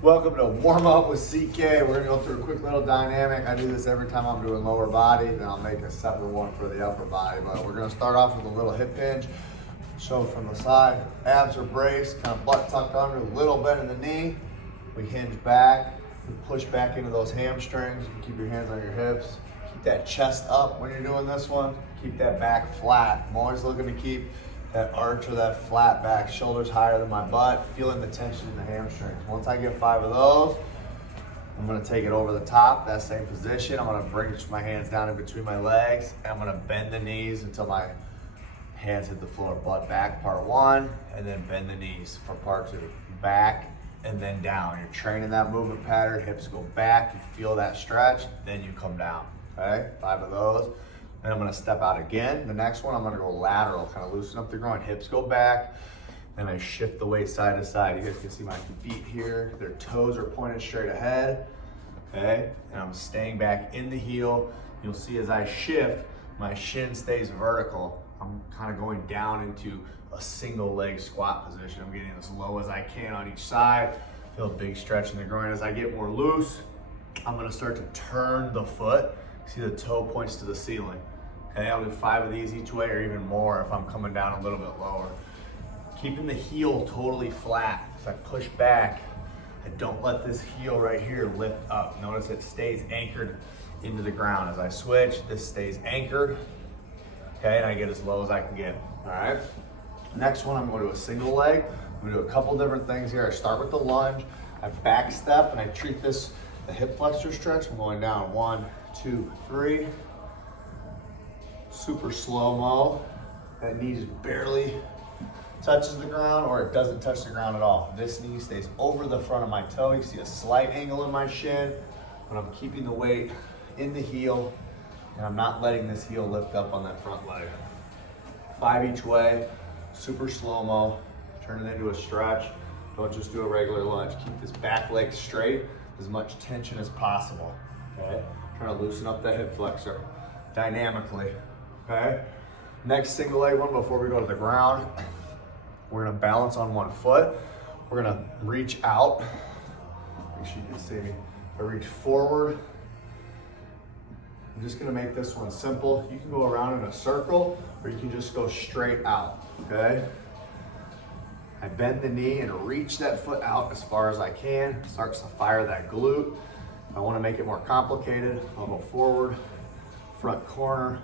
Welcome to Warm Up with CK. We're gonna go through a quick little dynamic. I do this every time I'm doing lower body, then I'll make a separate one for the upper body. But we're gonna start off with a little hip hinge. Show from the side, abs are braced, kind of butt tucked under, a little bend in the knee. We hinge back, we push back into those hamstrings. You can keep your hands on your hips. Keep that chest up when you're doing this one. Keep that back flat. I'm always looking to keep that arch or that flat back, shoulders higher than my butt, feeling the tension in the hamstrings. Once I get 5 of those, I'm gonna take it over the top, that same position. I'm gonna bring my hands down in between my legs, and I'm gonna bend the knees until my hands hit the floor. Butt back, part 1, and then bend the knees for part 2. Back and then down. You're training that movement pattern, hips go back, you feel that stretch, then you come down, okay? 5 of those. And I'm gonna step out again. The next one, I'm gonna go lateral, kind of loosen up the groin. Hips go back, then I shift the weight side to side. You guys can see my feet here. Their toes are pointed straight ahead, okay? And I'm staying back in the heel. You'll see as I shift, my shin stays vertical. I'm kind of going down into a single leg squat position. I'm getting as low as I can on each side. Feel a big stretch in the groin. As I get more loose, I'm gonna start to turn the foot. See the toe points to the ceiling. Okay, I'll do 5 of these each way or even more if I'm coming down a little bit lower. Keeping the heel totally flat. As I push back, I don't let this heel right here lift up. Notice it stays anchored into the ground. As I switch, this stays anchored. Okay, and I get as low as I can get, all right? Next one, I'm going to do a single leg. I'm gonna do a couple different things here. I start with the lunge, I back step, and I treat this the hip flexor stretch. I'm going down 1, 2, 3. Super slow-mo. That knee just barely touches the ground, or it doesn't touch the ground at all. This knee stays over the front of my toe. You see a slight angle in my shin, but I'm keeping the weight in the heel, and I'm not letting this heel lift up on that front leg. 5 each way, super slow-mo. Turn it into a stretch. Don't just do a regular lunge. Keep this back leg straight, as much tension as possible, okay? Trying to loosen up that hip flexor dynamically, okay? Next single leg one before we go to the ground, we're gonna balance on one foot. We're gonna reach out. Make sure you can see me. I reach forward. I'm just gonna make this one simple. You can go around in a circle, or you can just go straight out, okay? I bend the knee and reach that foot out as far as I can. Starts to fire that glute. If I want to make it more complicated, I'll go forward, front corner,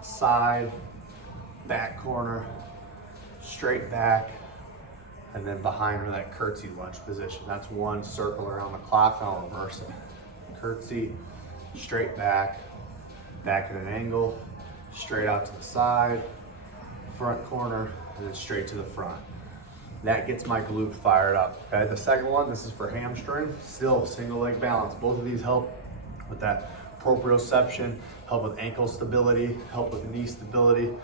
side, back corner, straight back, and then behind her, that curtsy lunge position. That's one circle around the clock, and I'll reverse it. Curtsy, straight back, back at an angle, straight out to the side, front corner, and then straight to the front. That gets my glute fired up, okay? The second one, this is for hamstring, still single leg balance. Both of these help with that proprioception, help with ankle stability, help with knee stability,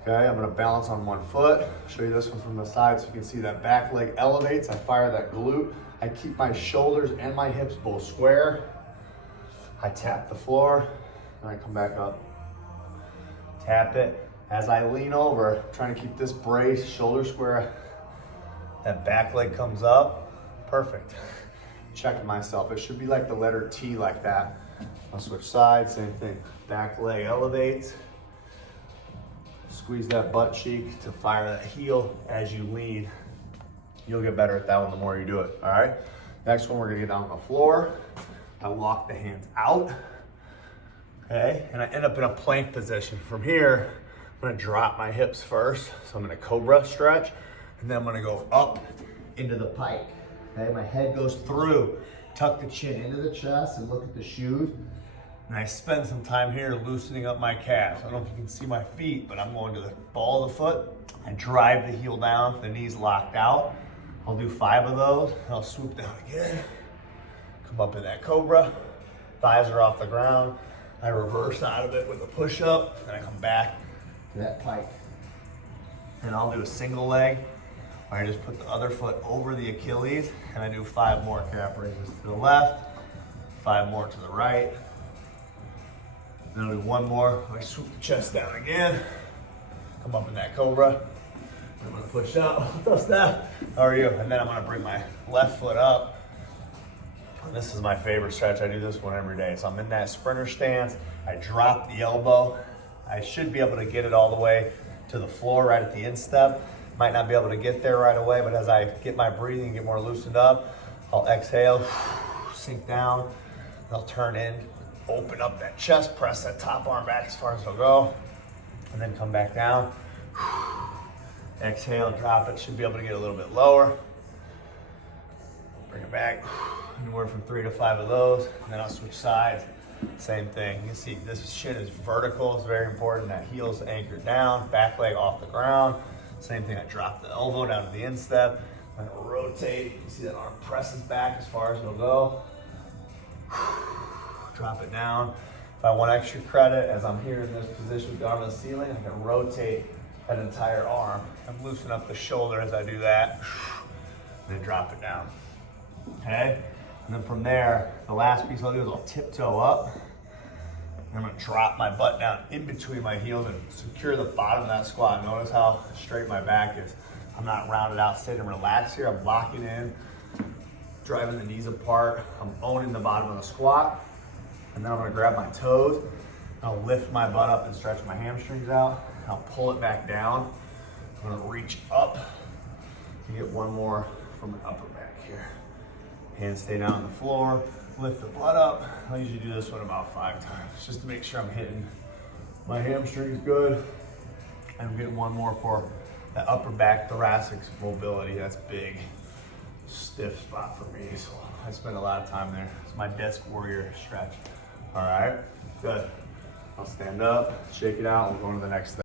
okay? I'm gonna balance on one foot. Show you this one from the side so you can see that back leg elevates. I fire that glute. I keep my shoulders and my hips both square. I tap the floor, and I come back up. Tap it. As I lean over, trying to keep this brace, shoulder square. That back leg comes up, perfect. Checking myself, it should be like the letter T like that. I'll switch sides, same thing. Back leg elevates. Squeeze that butt cheek to fire that heel as you lean. You'll get better at that one the more you do it, all right? Next one, we're gonna get down on the floor. I walk the hands out, okay? And I end up in a plank position. From here, I'm gonna drop my hips first. So I'm in a Cobra Stretch. And then I'm gonna go up into the pike, okay? My head goes through, tuck the chin into the chest and look at the shoes. And I spend some time here loosening up my calves. I don't know if you can see my feet, but I'm going to the ball of the foot. I drive the heel down, the knee's locked out. I'll do 5 of those, and I'll swoop down again. Come up in that Cobra, thighs are off the ground. I reverse out of it with a push-up, and I come back to that pike. And I'll do a single leg. I just put the other foot over the Achilles, and I do 5 more calf raises to the left, 5 more to the right. Then I'll do 1 more. I swoop the chest down again, come up in that Cobra. I'm gonna push up. What's up, Steph? How are you? And then I'm gonna bring my left foot up, And this is my favorite stretch. I do this one every day. So I'm in that sprinter stance. I drop the elbow. I should be able to get it all the way to the floor right at the instep. Might not be able to get there right away, but as I get my breathing and get more loosened up, I'll exhale, sink down, I'll turn in, open up that chest, press that top arm back as far as it'll go, and then come back down. Exhale, drop it, should be able to get a little bit lower. Bring it back, anywhere from 3 to 5 of those, and then I'll switch sides. Same thing. You can see this shin is vertical, it's very important. That heel's anchored down, back leg off the ground. Same thing, I drop the elbow down to the instep, I'm gonna rotate. You see that arm presses back as far as it'll go. Drop it down. If I want extra credit, as I'm here in this position with the arm on the ceiling, I can rotate that entire arm. I'm loosening up the shoulder as I do that, and then drop it down. Okay? And then from there, the last piece I'll do is I'll tiptoe up. And I'm gonna drop my butt down in between my heels and secure the bottom of that squat. Notice how straight my back is. I'm not rounded out, sitting relaxed here. I'm locking in, driving the knees apart. I'm owning the bottom of the squat. And then I'm gonna grab my toes. I'll lift my butt up and stretch my hamstrings out. I'll pull it back down. I'm gonna reach up to get one more from the upper back here. Hands stay down on the floor, lift the butt up. I usually do this one about 5 times, just to make sure I'm hitting my hamstrings good. And I'm getting one more for that upper back thoracic mobility. That's big, stiff spot for me. So I spend a lot of time there. It's my desk warrior stretch. All right, good. I'll stand up, shake it out, we'll go on to the next thing.